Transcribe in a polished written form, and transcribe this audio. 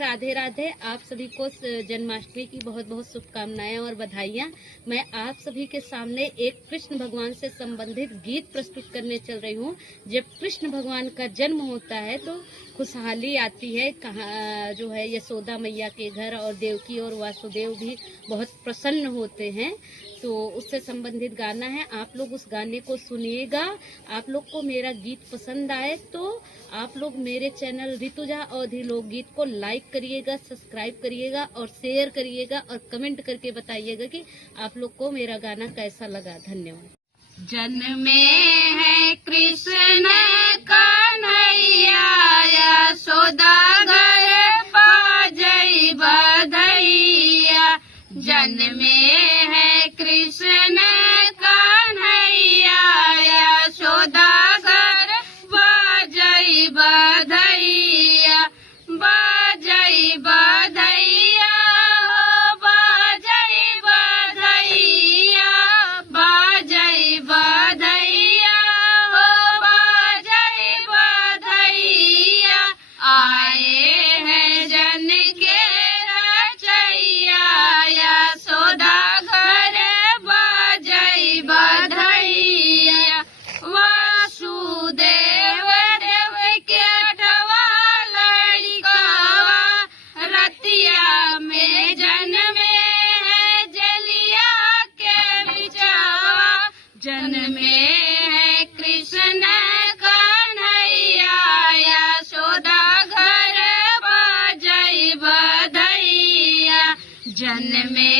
राधे राधे। आप सभी को जन्माष्टमी की बहुत बहुत शुभकामनाएं और बधाइयां। मैं आप सभी के सामने एक कृष्ण भगवान से संबंधित गीत प्रस्तुत करने चल रही हूं। जब कृष्ण भगवान का जन्म होता है तो खुशहाली आती है। कहाँ जो है यशोदा मैया के घर, और देवकी और वासुदेव भी बहुत प्रसन्न होते हैं। तो उससे संबंधित गाना है, आप लोग उस गाने को सुनिएगा। आप लोग को मेरा गीत पसंद आए तो आप लोग मेरे चैनल ऋतुजा अवधी लोकगीत को लाइक करिएगा, सब्सक्राइब करिएगा और शेयर करिएगा और कमेंट करके बताइएगा कि आप लोग को मेरा गाना कैसा लगा। धन्यवाद। जन्मे है कृष्ण कन्हैया, यशोदा घर बाजई बधैया। जन्मे है कृष्ण कन्हैया, यशोदा घर बाजई बधैया। बाजई बधैया हो बाजई बधैया, बाजई बधैया हो बाजई बधैया। आए हैं जन के रचैया, यशोदा घर बाजई बधैया। वासुदेव देव के अठवा लड़िकावा, रतिया में जन्मे है जलिया के बिचावा। जन्मे है कृष्ण कन्हैया, यशोदा घर बाजई बधैया। जन्मे